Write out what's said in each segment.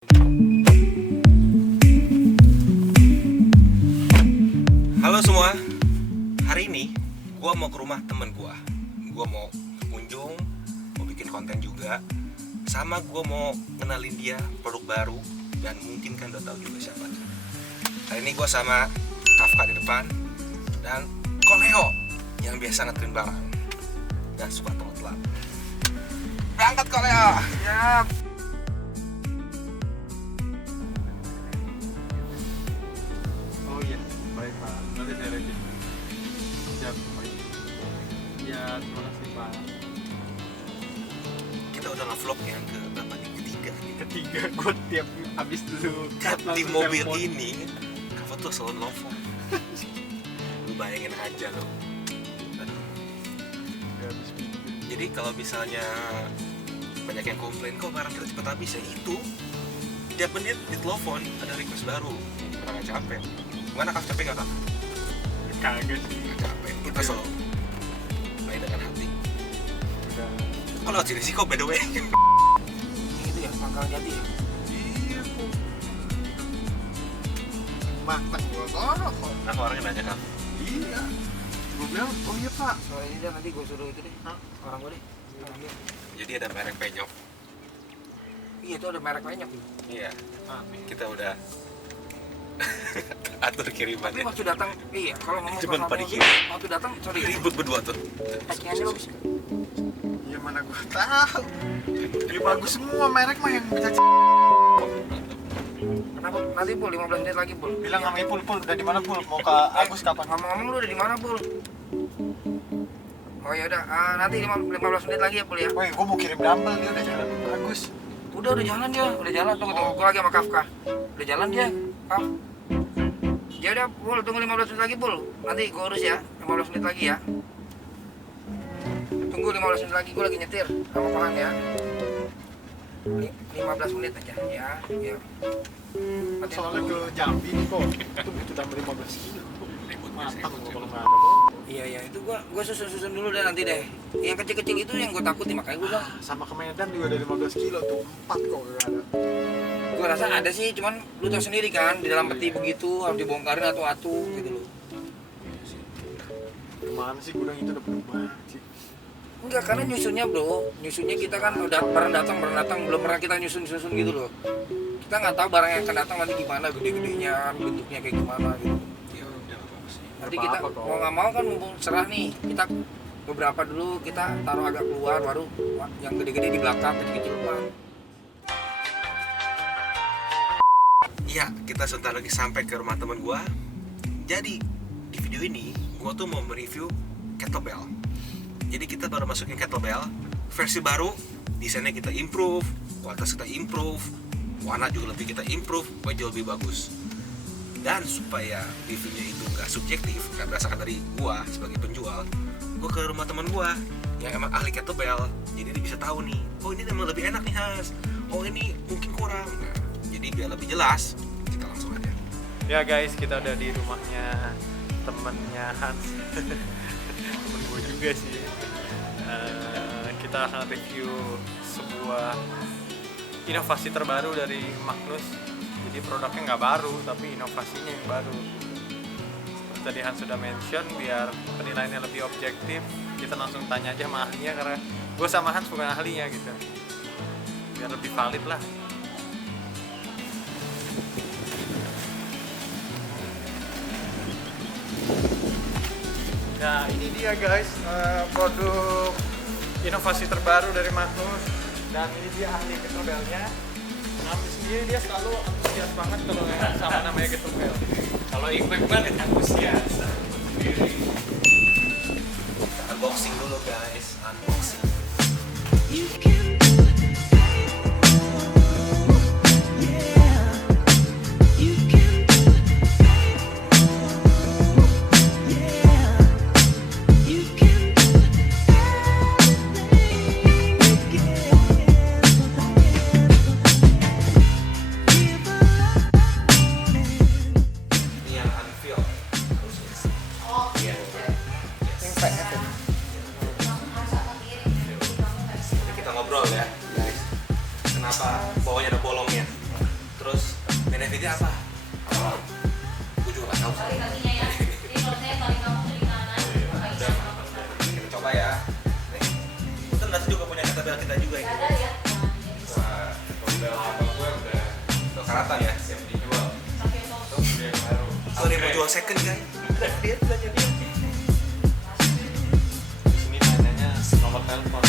Halo semua, hari ini gue mau ke rumah temen gue. Gue mau kunjung, mau bikin konten juga. Sama gue mau kenalin dia produk baru. Dan mungkin kan udah tahu juga siapa. Hari ini gue sama Kafka di depan. Dan Koleo yang biasa nganterin barang dan suka telat. Berangkat Koleo. Siap. Oh iya, baik Pak. Nanti saya review. Siap, baik. Ya, terima kasih Pak. Kita udah nge-vlog yang ke berapa nih? Ketiga. Ketiga, gue tiap habis dulu Di mobil ini, Kafka tuh selalu nelfon. Lu bayangin aja lo. Jadi kalau misalnya banyak yang komplain kok barang kita cepet habis, ya itu tiap menit ditelepon ada request baru. Orang gak capek. Gimana Kaf, capek gak Kaf? Kagak sih. Gak capek, kita selalu main dengan hati. Udah. Kok lewat sini sih kok by the way? Itu ya, Pangkal Jati ya? Iya kok. Matang gue kok. Nah orangnya nanya Kaf. Iya. Gue bilang, oh iya Pak. Soalnya ini dah nanti gue suruh itu deh. Hah? Orang gue deh. Jadi ada merek penyok. Iya itu ada merek banyak nih. Iya, Aneh. kita udah atur Tapi kirimannya. waktu datang, iya kalau ngomong Cuman soal pada mobil, kirim. waktu datang sorry. Ribut berdua tuh. Packingnya bagus. Iya mana gue tahu. Ya bagus semua merek mah yang bisa Kenapa? Nanti Pul 15 menit lagi Pul. bilang sama Ipul, Pul udah di mana Pul? Mau ke Agus kapan? Ngomong-ngomong lu udah di mana Pul? Oh ya udah, nanti 15 menit lagi ya Pul ya. Woi, gue mau kirim dumbbell dia udah jalan ke Agus. Udah jalan dia, udah jalan. Tunggu, gue lagi sama Kafka. Udah jalan dia, Kaf. Ya udah Pul, tunggu 15 menit lagi Pul. Nanti gue urus ya, 15 menit lagi ya. Tunggu 15 menit lagi, gue lagi nyetir sama Kohan ya. 15 menit aja ya. Ya. Nanti Soalnya ke Jambi nih kok. Itu butuh tambah 15 kilo. Ribut Matang biasa. gue kalau nggak ada kok. Iya itu gua susun dulu deh nanti deh. Yang kecil-kecil itu yang gue takutin makanya gue bilang. Sama ke Medan juga ada 15 kilo tuh. 4 kok gak ada. Gue rasa ada sih, cuman lu tau sendiri kan di dalam peti begitu harus dibongkarin atu-atu gitu loh. Kemana sih gudang itu udah penuh banget sih. Enggak, karena nyusunnya kita kan udah pernah datang belum pernah kita nyusun gitu loh. Kita nggak tahu barang yang akan datang nanti gimana, gede-gedenya, bentuknya kayak gimana gitu. Ya udah apa sih. Nanti Nggak kita apa-apa kok. mau nggak mau kan mumpung cerah nih, kita beberapa dulu kita taruh agak keluar, baru yang gede-gede di belakang, kecil-kecil depan. Iya, kita sebentar lagi sampai ke rumah teman gua. Jadi di video ini gua tuh mau mereview kettlebell. Jadi kita baru masukin kettlebell versi baru, desainnya kita improve, kualitas kita improve, warna juga lebih kita improve, jauh lebih bagus. Dan supaya reviewnya itu nggak subjektif, nggak berdasarkan dari gua sebagai penjual, gua ke rumah teman gua yang emang ahli kettlebell. Jadi dia bisa tahu nih, oh ini emang lebih enak nih Has, oh ini mungkin kurang. Nah, jadi biar lebih jelas, kita langsung aja. Ya guys, kita udah di rumahnya temennya Hans. Temen gue juga sih. Kita akan review sebuah inovasi terbaru dari Magnus. Jadi produknya nggak baru, tapi inovasinya yang baru. Seperti tadi Hans sudah mention, biar penilaiannya lebih objektif, kita langsung tanya aja sama ahlinya, karena gue sama Hans bukan ahlinya gitu. Biar lebih valid lah. Nah ini dia guys, produk inovasi terbaru dari Magnus. Dan ini dia ahli kettlebellnya. Namun sendiri dia selalu antusias banget kalau yang sama namanya kettlebell. Kalau equipment antusias. Unboxing dulu guys, unboxing. Ini yang unfeel. Iya. Yes. Jadi kita ngobrol Jadi apa? Gue juga nggak tahu. Kita coba ya. Nih, kita nanti juga punya kettlebell kita juga ini. Wah, kettlebell abang gue udah Karatan ya. siap dijual. Tuh, dia yang baru. Kalau dia mau jual second guys, dia belanja dia. Di sini nanyanya nomor telepon.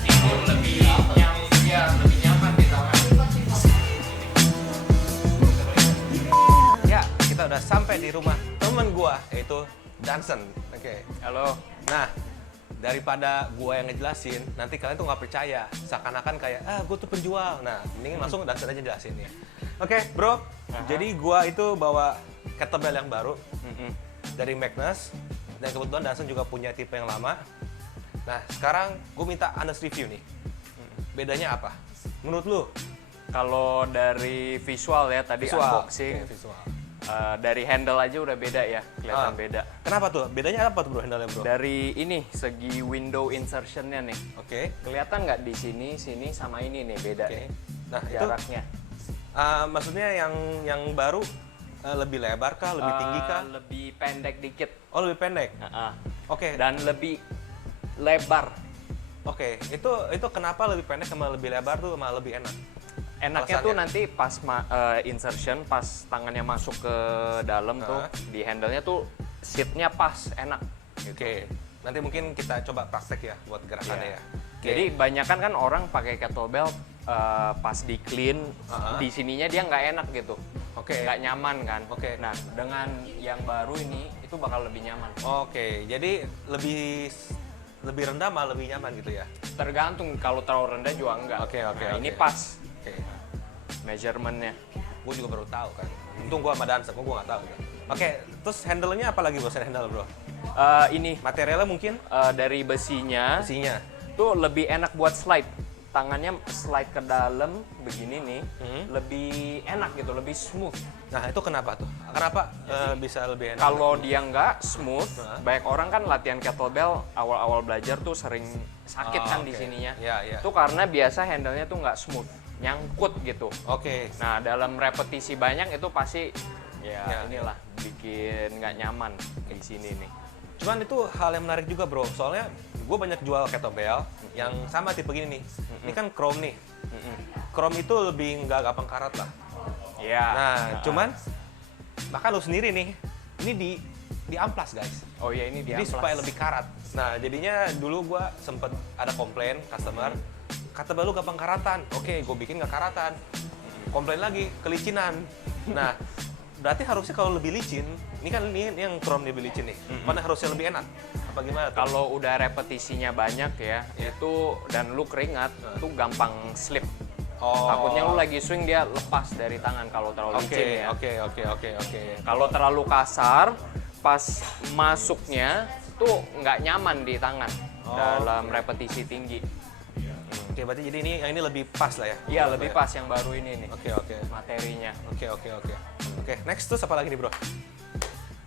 Itu lebih nyaman di tangan. Ya, kita udah sampai di rumah temen gua yaitu Danson. Oke. Halo. Nah, daripada gua yang ngejelasin, nanti kalian tuh nggak percaya, seakan-akan kayak gua tuh penjual. Nah, mending langsung Danson aja jelasin ya. Oke, bro. Jadi gua itu bawa kettlebell yang baru dari Magnus, dan kebetulan Danson juga punya tipe yang lama. Nah, sekarang gue minta Anas review nih. Bedanya apa? Menurut lu? Kalau dari visual ya tadi unboxing, Oke, visual. dari handle aja udah beda ya, kelihatan beda. Kenapa tuh? Bedanya apa tuh bro handle-nya bro? Dari ini segi window insertionnya nih, Oke. kelihatan nggak di sini, sama ini nih beda Oke. nih Nah, itu jaraknya. maksudnya yang baru lebih lebar kah, lebih tinggi kah? Lebih pendek dikit. Oh, lebih pendek. Oke. Dan lebih lebar. Oke. Itu kenapa lebih pendek sama lebih lebar tuh malah lebih enak? Enaknya Alasannya? tuh nanti pas insertion, pas tangannya masuk ke dalam tuh di handle-nya tuh seatnya pas, enak. Oke. Nanti mungkin kita coba praktek ya buat gerakannya Iya. ya. Oke. Jadi banyakan kan orang pakai kettlebell pas di clean di sininya dia nggak enak gitu, Oke. nggak nyaman kan. Oke. Nah dengan yang baru ini itu bakal lebih nyaman. Oke. Jadi lebih rendah malah lebih nyaman gitu ya. Tergantung, kalau terlalu rendah juga enggak. Oke, oke, Nah, oke. ini pas Oke. measurementnya. Gue juga baru tahu kan. Untung gue sama Dansa, gue nggak tahu. Kan. Oke, terus handle-nya apa lagi bro? Handle bro? Ini Materialnya mungkin dari besinya besinya. tuh lebih enak buat slide. Tangannya slide ke dalam begini nih, lebih enak gitu, lebih smooth. Nah itu kenapa tuh? Kenapa bisa lebih enak? Kalau dia nggak smooth, banyak orang kan latihan kettlebell awal-awal belajar tuh sering sakit kan di oke. sininya. Iya, iya. Itu karena biasa handle-nya tuh nggak smooth, nyangkut gitu. Oke. Nah dalam repetisi banyak itu pasti Ya. inilah bikin nggak nyaman di sini nih. Cuman itu hal yang menarik juga bro. Soalnya gue banyak jual kettlebell yang sama tipe gini nih. Ini kan chrome nih. Chrome itu lebih nggak gampang karat lah. Iya. Nah, cuman bahkan lu sendiri nih, ini di amplas guys. Oh iya ini dia. Jadi supaya lebih karat. Nah, jadinya dulu gua sempet ada komplain customer, kettlebell lu gampang karatan. Oke, gue bikin nggak karatan. Komplain lagi, kelicinan. Nah, berarti harusnya kalau lebih licin, ini kan ini yang chrome lebih licin nih. Mana harusnya lebih enak? Apa gimana tuh? Kalau udah repetisinya banyak ya, itu dan lu keringat, tuh gampang slip. Oh. Takutnya lu lagi swing dia lepas dari tangan kalau terlalu licin ya. Oke. Kalau terlalu kasar, pas masuknya tuh nggak nyaman di tangan dalam repetisi tinggi. Oke, berarti jadi ini lebih pas lah ya? Iya lebih pas yang baru ini nih Oke. materinya. Oke, next terus apa lagi nih bro?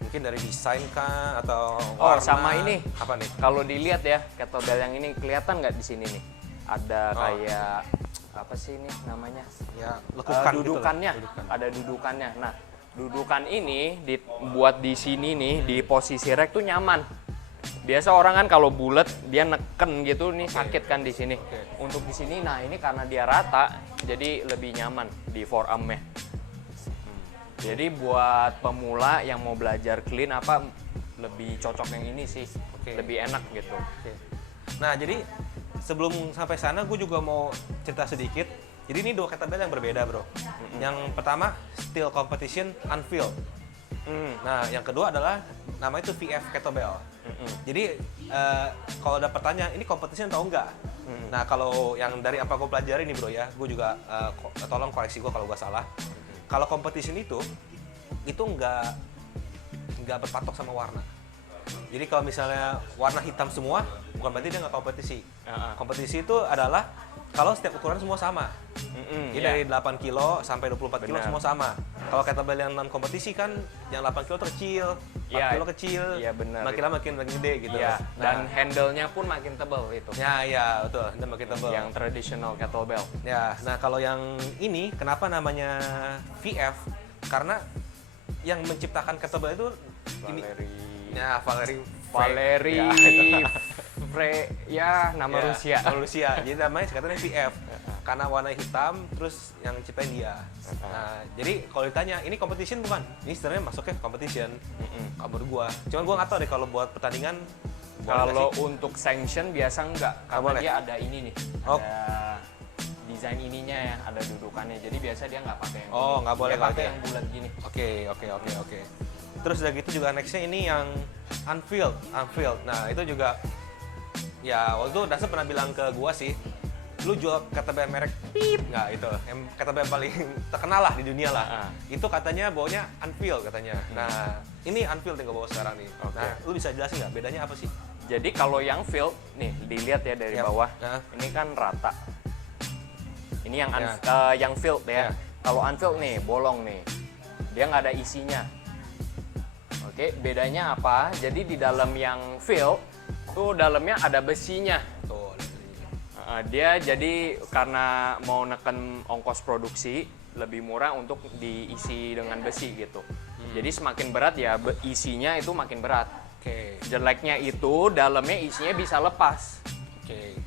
Mungkin dari desain kah atau Oh warna? sama ini. Apa nih? Kalau dilihat ya kettlebell yang ini kelihatan nggak di sini nih? Ada kayak apa sih ini namanya? Ya, lekukan Dudukannya. gitu lah. Ada dudukannya. Nah dudukan ini dibuat di sini nih di posisi rack tuh nyaman. Biasa orang kan kalau bulat dia neken gitu nih sakit kan di sini. Untuk di sini, nah ini karena dia rata jadi lebih nyaman di forearm-nya. Jadi buat pemula yang mau belajar clean apa lebih cocok yang ini sih, lebih enak gitu. Oke. Nah, jadi sebelum sampai sana gue juga mau cerita sedikit. Jadi ini dua kettlebell yang berbeda, bro. Yang pertama steel competition unfilled. Nah, yang kedua adalah nama itu VF kettlebell. Jadi kalau ada pertanyaan ini competition atau enggak? Nah, kalau yang dari apa gue pelajari nih, bro ya, gue juga tolong koreksi gue kalau gue salah. Kalau competition itu nggak berpatok sama warna. Jadi kalau misalnya warna hitam semua, bukan berarti dia nggak kompetisi. Kompetisi itu adalah kalau setiap ukuran semua sama. Jadi iya. dari 8 kilo sampai 24 kilo Benar. semua sama. Kalau kettlebell yang non kompetisi kan yang 8 kilo terkecil, 4 Iya. kilo kecil, Iya, benar. makin lama makin gede gitu. Iya, Nah, dan handle-nya pun makin tebal itu. ya betul, dan makin tebal. Yang traditional kettlebell. Ya, nah kalau yang ini kenapa namanya VF? Karena yang menciptakan kettlebell itu ini. Ya, Valeri Ya, itu. ya nama Ya, Rusia. nama Rusia. Jadi namanya katanya VF. Karena warna hitam, terus yang ciptain dia. Nah, jadi kalau ditanya, ini competition bukan? Ini sebenarnya masuknya competition. Kabur gua. Cuman gua nggak tahu deh kalau buat pertandingan. boleh nggak Kalau sih? untuk sanction biasa enggak, karena boleh. dia ada ini nih, Oh. ada desain ininya ya, ada dudukannya. Jadi biasa dia nggak pakai yang Oh, ini. nggak boleh Dia pakai pakai. yang bulat gini. Oke. Terus udah gitu juga nextnya ini yang unfilled. Nah itu juga ya waktu itu Dasar pernah bilang ke gua sih, lu jual kettlebell merek pip nggak itu, yang kettlebell paling terkenal lah di dunia lah. Itu katanya bawanya unfilled katanya. Nah ini unfilled yang gua bawa sekarang nih. Oke. Nah lu bisa jelasin nggak bedanya apa sih? Jadi kalau yang filled nih dilihat ya dari Yap. bawah, Nah. ini kan rata. Ini yang Ya. yang filled ya. Ya. Kalau unfilled nih bolong nih, dia nggak ada isinya. Oke, bedanya apa? Jadi di dalam yang filled tuh dalamnya ada besinya. Tuh. Dia jadi karena mau neken ongkos produksi lebih murah untuk diisi dengan besi gitu. Jadi semakin berat ya isinya itu makin berat. Oke. Jeleknya itu dalamnya isinya bisa lepas. Oke.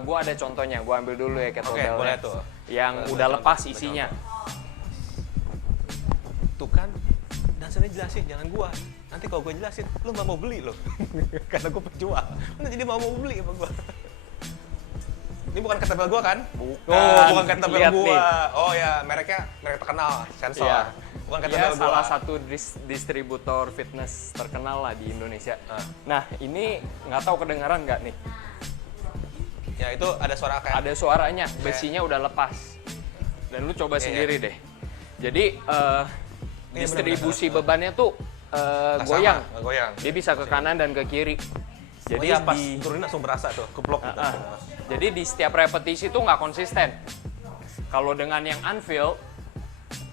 Gua ada contohnya, gua ambil dulu ya kettlebellnya. boleh tuh. Yang Boleh, udah boleh lepas contoh, isinya. Tuh kan, Dasarnya jelasin, jangan gua. Nanti kalau gua jelasin, lu nggak mau beli loh. Karena gua penjual. Lu jadi mau beli sama gua. Ini bukan kettlebell gua kan? Bukan. Oh, bukan kettlebell Lihat gua. nih. Oh ya, merek terkenal, sensor. Iya. Bukan Dia kettlebell gua. salah satu distributor fitness terkenal lah di Indonesia. Nah, ini nggak tahu kedengaran nggak nih? Ya itu ada suara kayak Ada suaranya, besinya udah lepas. Dan lu coba Iya, sendiri deh. Jadi Iya, distribusi benar-benar. bebannya tuh nggak goyang. sama, nggak goyang. Dia bisa ke kanan dan ke kiri. Jadi Jadi pas di turunin langsung berasa tuh, keblok gitu. jadi di setiap repetisi tuh nggak konsisten. Kalau dengan yang unfilled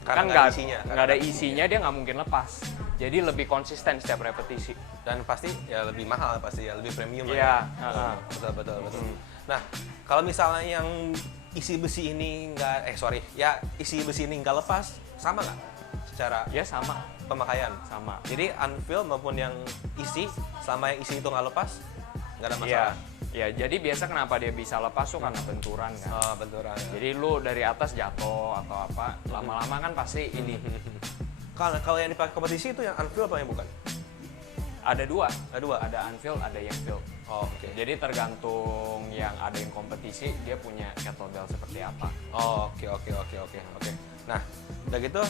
Karena kan nggak ada nggak isinya, nggak ada isinya, dia nggak mungkin lepas. Jadi lebih konsisten setiap repetisi. Dan pasti ya lebih mahal pasti ya, lebih premium lah Iya, ya. Betul. Nah, kalau misalnya yang isi besi ini isi besi ini nggak lepas, sama nggak secara Ya sama, pemakaian? sama. Jadi unfilled maupun yang isi, selama yang isi itu nggak lepas, nggak ada Iya. masalah. Ya, jadi biasa kenapa dia bisa lepas tuh karena benturan kan. Oh, benturan. Jadi lu dari atas jatuh atau apa, lama-lama kan pasti ini. Kalau yang dipakai kompetisi itu yang unfilled apa yang bukan? Ada dua. Ada dua. Ada unfilled, ada yang filled. Oh, oke. Jadi tergantung yang ada yang kompetisi, dia punya kettlebell seperti apa. Oh, oke. Nah, udah gitu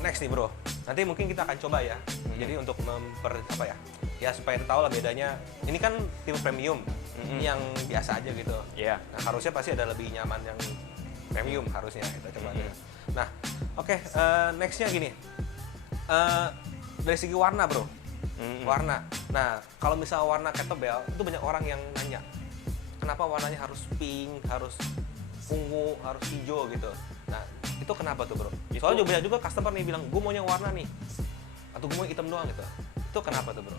next nih bro. Nanti mungkin kita akan coba ya. Jadi untuk ya supaya kita tahu lah bedanya. Ini kan tipe premium, ini yang biasa aja gitu. Iya. Nah, harusnya pasti ada lebih nyaman yang premium harusnya kita coba. Nah, oke, nextnya gini. Dari segi warna bro, warna. Nah, kalau misalnya warna kettlebell itu banyak orang yang nanya, kenapa warnanya harus pink, harus ungu, harus hijau gitu. Nah, itu kenapa tuh bro? Soalnya banyak juga customer nih bilang, gue maunya warna nih, atau gue mau hitam doang gitu. Itu kenapa tuh bro?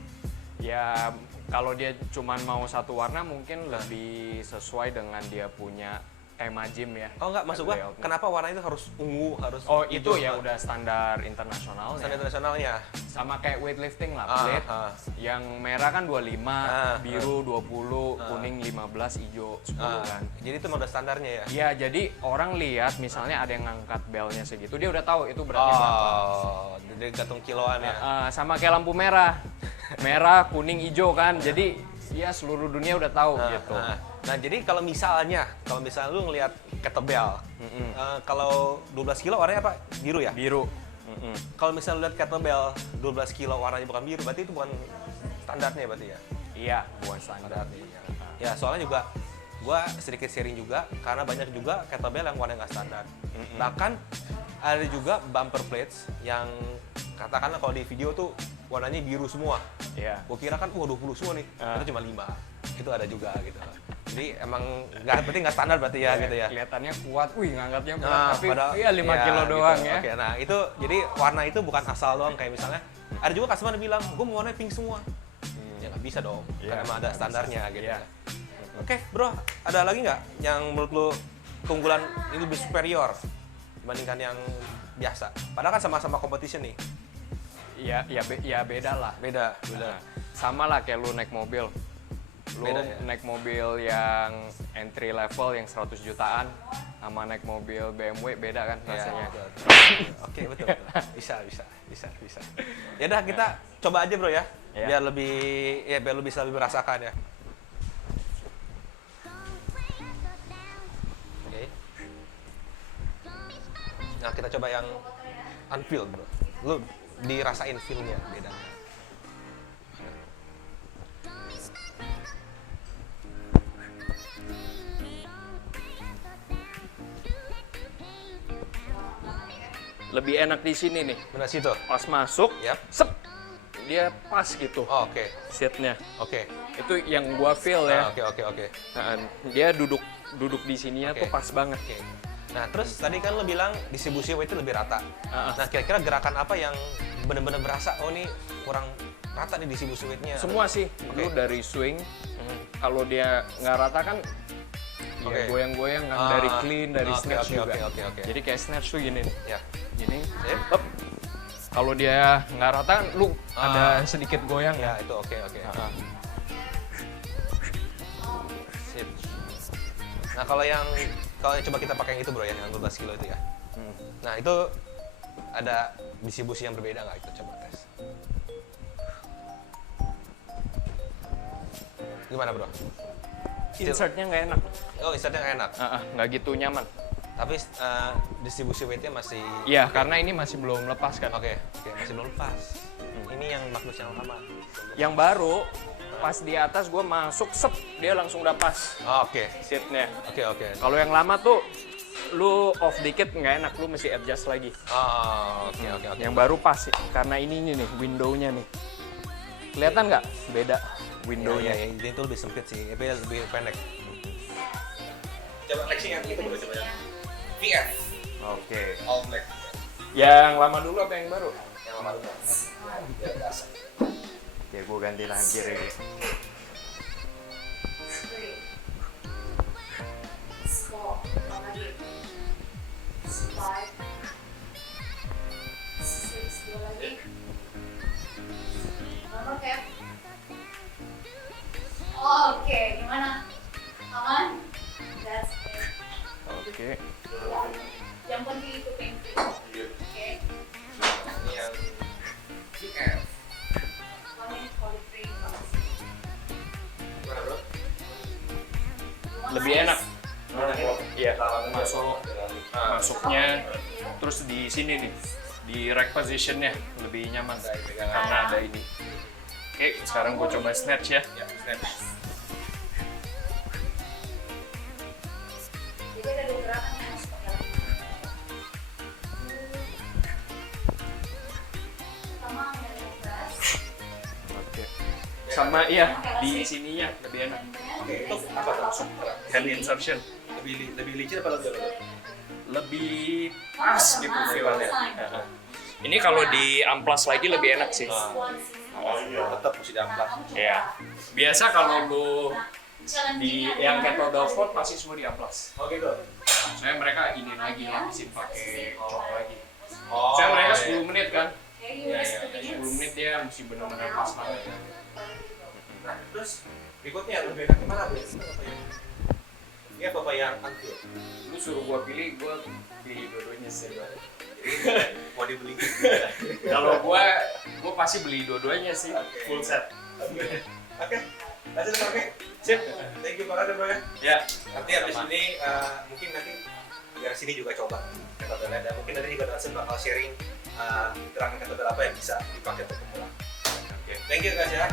Ya, kalau dia cuma mau satu warna mungkin lebih sesuai dengan dia punya tema gym ya. Oh enggak, maksud gua Layoutnya. kenapa warna itu harus ungu, harus Oh, itu hijau? ya udah standar internasionalnya. Standar internasionalnya. Sama kayak weightlifting lah, Ah, plate. ah. Yang merah kan 25, biru 20, Ah. kuning 15, hijau 10 kan. Jadi itu emang udah standarnya ya? Iya, jadi orang lihat misalnya ada yang ngangkat belnya segitu, dia udah tahu itu beratnya berapa. Oh, dari gantung kiloan ya? Sama kayak lampu merah. Merah, kuning, hijau kan. Jadi ya seluruh dunia udah tahu gitu. Nah, jadi kalau misalnya lu ngelihat kettlebell, kalau 12 kilo warnanya apa? Biru ya? Biru. Kalau misalnya lu lihat kettlebell 12 kilo warnanya bukan biru, berarti itu bukan standarnya berarti ya? Iya, bukan standar. Ya, soalnya juga gua sedikit sharing juga, karena banyak juga kettlebell yang warnanya nggak standar. Bahkan ada juga bumper plates yang katakanlah kalau di video tuh warnanya biru semua. Iya. Gua kira kan 20 semua nih, itu cuma 5. Itu ada juga gitu. Jadi emang nggak standar berarti ya gitu ya. Kelihatannya kuat, wih ngangkatnya berat, Nah, tapi padahal- iya 5 kilo gitu. doang ya. Oke, nah itu jadi warna itu bukan asal doang kayak misalnya ada juga customer yang bilang gue mau warna pink semua. Ya nggak bisa dong, Iya, karena emang ada standarnya gitu. Iya. Oke, bro, ada lagi nggak yang menurut lo keunggulan ini lebih superior dibandingkan yang biasa? Padahal kan sama-sama competition nih. Ya beda lah. Beda. Nah, sama lah kayak lu naik mobil. Lu Beda ya? naik mobil yang entry level yang 100 jutaan sama naik mobil BMW beda kan Iya, rasanya. betul. Oke, betul. Bisa. Ya udah kita coba aja bro ya, Iya. biar lu bisa lebih merasakan ya. Oke. Nah kita coba yang unfilled bro. Lu dirasain feel-nya bedanya. Lebih enak di sini nih. Benar situ. Pas masuk, Yap. sep, dia pas gitu Oh, oke. seatnya. Oke. Itu yang gua feel ya. Oke. Nah, dia duduk di sininya Oke. tuh pas banget. Oke. Nah, terus tadi kan lo bilang distribusi weight itu lebih rata. Ah. Nah, kira-kira gerakan apa yang benar-benar berasa, oh ini kurang rata nih distribusi weightnya? Semua sih, Oke. lu dari swing, Hmm. kalau dia nggak rata kan ya Oke. goyang-goyang kan, Ah. dari clean, dari Oke, snatch oke, juga. oke. Jadi kayak snatch tuh gini nih, Ya. gini, Sip. up. Kalau dia nggak rata kan lu Ah. ada sedikit goyang Ya, ya. itu oke. Ah. Sip. Nah, kalau yang coba kita pakai yang itu bro ya, yang 12 kilo itu ya. Hmm. Nah, itu ada distribusi yang berbeda nggak itu? Coba tes. Gimana bro? Insertnya nggak enak, Oh, insertnya nggak enak. nggak gitu nyaman. Tapi distribusi weightnya masih... Iya, oke. karena ini masih belum lepas kan. Oke, masih belum lepas. Ini yang Magnus yang lama. Yang baru, pas di atas gue masuk, sep, dia langsung udah pas Oh, oke. seatnya. Oke. Kalau yang lama tuh, lu off dikit nggak enak, lu mesti adjust lagi. Oh, oke. Yang baru pas sih, karena ininya nih, window-nya nih. Kelihatan nggak? Beda window-nya. Iya, ini tuh lebih sempit sih, lebih pendek. Coba flexing yang itu boleh coba ya. VF, Oke. all black. Yang lama dulu apa yang baru? Yang lama dulu. Biar berasa. Ya, gue ganti tangan kiri. Oke, gimana? Aman? That's it. Oke. Yang penting itu painful. Oke. Ini yang VF. 1 minute for the free. Gimana bro? Lebih enak. Iya. Masuknya terus di sini nih, di rack positionnya lebih nyaman karena ada ini. Oke, sekarang gue coba snatch ya. Ya, snatch. Jadi ada 2 gerakan yang harus pakai lagi. Pertama, ambil nafas. Oke. Sama iya di sininya lebih enak. Oke, itu apa tuh? Hand insertion Lebih licin apa lebih halus? lebih pas gitu feel-nya. Ini kalau di amplas lagi lebih enak sih. Tetap mesti damplas. Ya. Biasa kalau lu di yang kettlebell squat pasti semua di amplas. Oh gitu. Soalnya mereka ini lagi lapisin pakai cok lagi. Oh. Soalnya mereka iya. 10 menit kan. Ya, 10 menit dia mesti benar-benar pas banget. Nah, terus berikutnya lebih enak mana bro? Ini apa yang unfilled? Lu suruh gua pilih dua-duanya sih. Mau dibeli? Kalau gua pasti beli dua-duanya sih, full set. Oke. Lanjut oke. Sip. Thank you banget bro ya. Ya. Nanti habis ini mungkin nanti biar sini juga coba kettlebell dan mungkin nanti juga Dawson bakal sharing gerakan kettlebell apa yang bisa dipakai untuk pemula. Oke. Thank you guys ya.